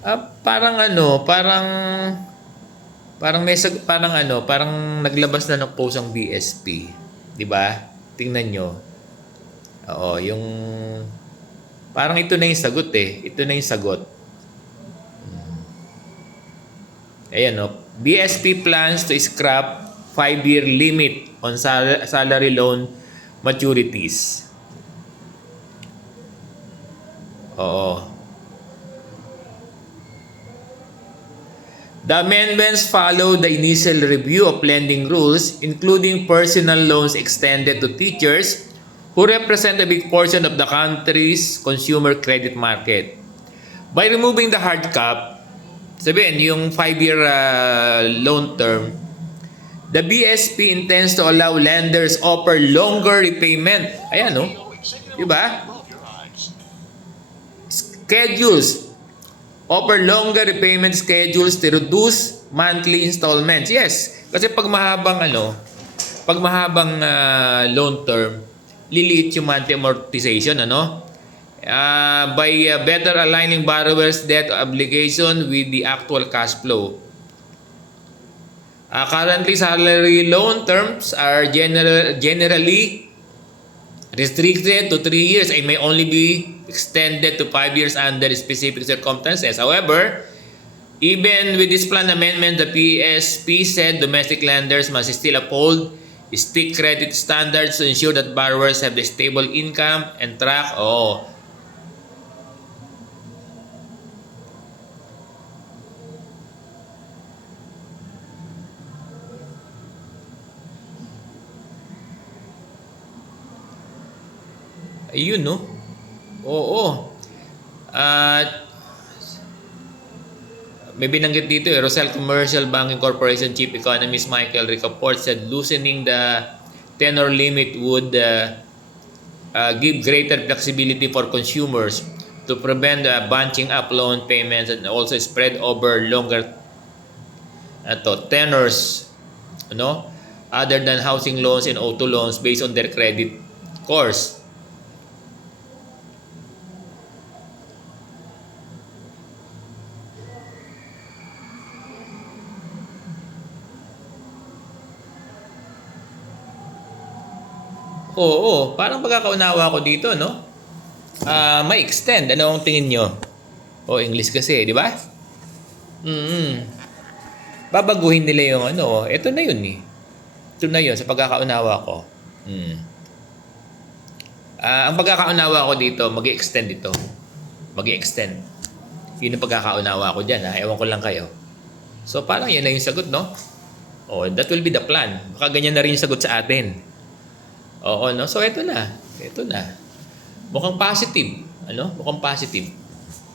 Parang ano, parang parang naglabas na ng post ang BSP, 'di ba? Tingnan nyo. Oo, yung parang ito na yung sagot eh. Ito na yung sagot. Ayan no. BSP plans to scrap 5-year limit on salary loan maturities. Oo. The amendments follow the initial review of lending rules, including personal loans extended to teachers who represent a big portion of the country's consumer credit market. By removing the hard cap, sabihin, yung 5-year loan term, the BSP intends to allow lenders offer longer repayment. Ayan, no? Diba? Schedules. Offer longer repayment schedules to reduce monthly installments. Yes. Kasi pag mahabang loan term, liliit yung monthly amortization, ano? By better aligning borrowers' debt obligation with the actual cash flow. Currently, salary loan terms are generally restricted to 3 years and may only be extended to 5 years under specific circumstances. However, even with this plan amendment, the PSP said domestic lenders must still uphold strict credit standards to ensure that borrowers have the stable income and track. Ayun, no? Oo. At may binanggit dito Rosal Commercial Banking Corporation Chief Economist Michael Ricaport said loosening the tenor limit would give greater flexibility for consumers to prevent bunching up loan payments and also spread over longer tenors, other than housing loans and auto loans based on their credit scores. Oo, parang pagkakaunawa ko dito, no? May extend. Ano ang tingin nyo? English kasi, di ba? Babaguhin nila yung ito na yun eh. Ito na yun sa pagkakaunawa ko. Ang pagkakaunawa ko dito, mag-extend ito. Mag-extend. Yun ang pagkakaunawa ko dyan, ha? Ewan ko lang kayo. So, parang yan na yung sagot, no? That will be the plan. Baka ganyan na rin yung sagot sa atin. No? So, ito na. Ito na. Mukhang positive. Mukhang positive.